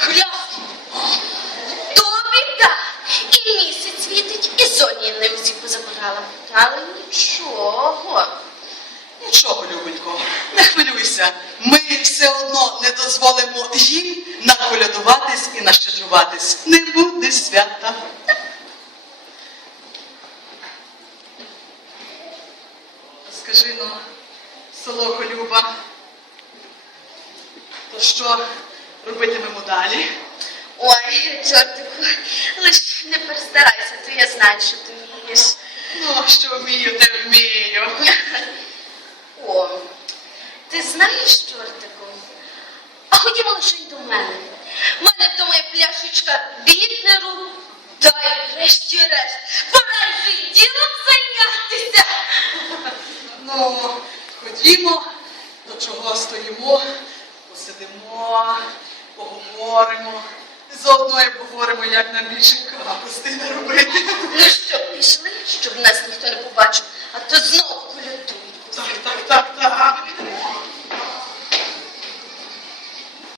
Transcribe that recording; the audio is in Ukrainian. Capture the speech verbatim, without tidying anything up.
Клясно! То біда! І місяць світить, і зоні не всі позабирала. Але нічого. Нічого, Любонько, не хвилюйся. Ми все одно не дозволимо їм наколядуватись і нащедруватись. Не буде свята. Скажи, ну, Солохо Люба, то що робитимемо далі? Ой, чортику, лиш не перестарайся, то я знаю, що ти вмієш. Ну, що вмію, те вмію. О, ти знаєш, чортику, а ходімо лише й до мене. В мене вдома є пляшечка бітеру, та й врешті-решт, пора вже й ділом зайнятися. Ну, ходімо, до чого стоїмо, посидимо, поговоримо. Заодно і поговоримо, як нам більше капусти не робити. Ну що, пішли, щоб нас ніхто не побачив.